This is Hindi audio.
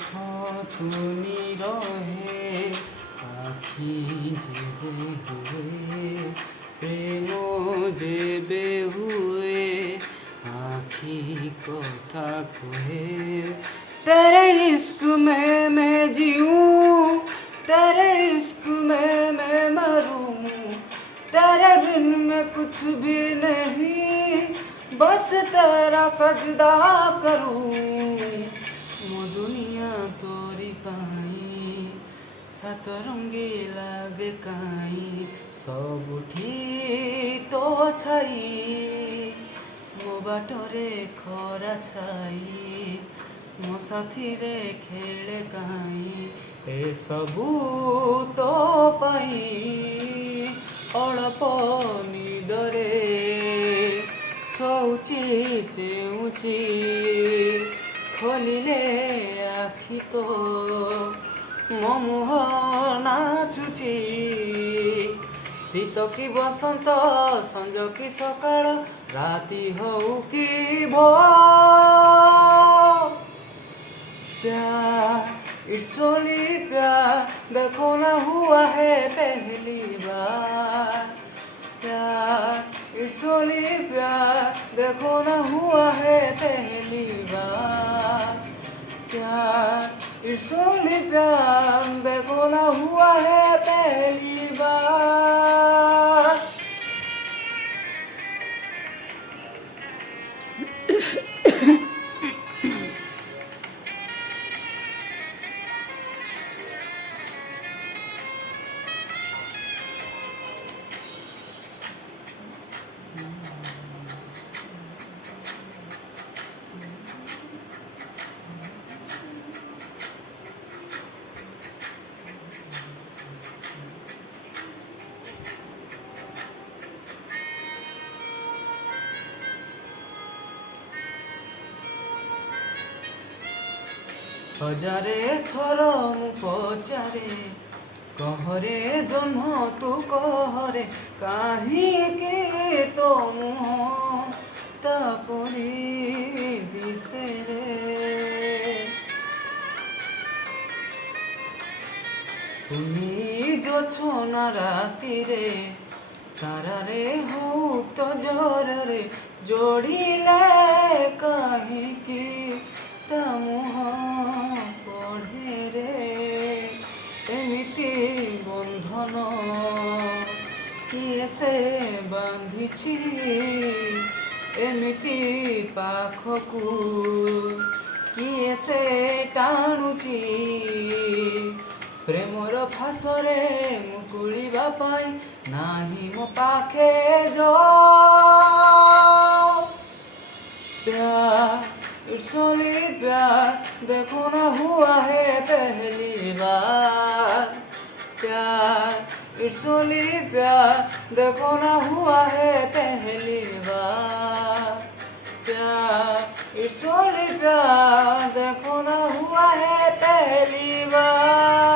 শুনি রহে আখি যেবে হুয়ে প্রেম যেবে হুয়ে আখি কথা কহে तेरे इश्क में मैं जीऊं तेरे इश्क में मैं मरूं तेरे बिन मैं कुछ भी नहीं बस तेरा सजदा करूं मो दुनिया तोरी पाई सात रंगी लागे काई सबुठी तो छाई मो बाटरे खरा छाई मो साथीरे खेले काई ए सबू तो पाई अल्प निदरे शौची चेउची खोलिले आखि तो मो मुह नाचुची शीत की बसंत संज की सकाळ राति हऊ की भोर प्यार इट्स ओनली प्यार देखो ना हुआ है पहली बार प्यार इट्स ओनली प्यार देखो ना हुआ है पहली बार प्यार इट्स ओनली प्यार देखो ना हुआ है पहली बार हजारे थर मु पचारे कहरे जन्म तू कहरे काहींके तो मुह तापरी दिसे रे তুমি যোছনা রাতিরে তারারে হଉ ତ ଜ୍ୱରରେ ଯୋଡ଼ିଲେ କାହିଁକି ତା ମୁହଁ ପଢ଼େରେ ଏମିତି ବନ୍ଧନ କିଏ ସେ ବାନ୍ଧିଛି ଏମିତି ପାଖକୁ କିଏ ସେ ଟାଣୁଛି ପ୍ରେମର ଫାଶରେ ମୁକୁଳିବା ପାଇଁ ନାହିଁ ମୋ ପାଖେ प्यार इट्स ओनली प्यार देखो ना हुआ है पहली बार प्यार इट्स ओनली प्यार देखो ना हुआ है पहली बार प्यार इट्स ओनली प्यार देखो ना हुआ है पहली बार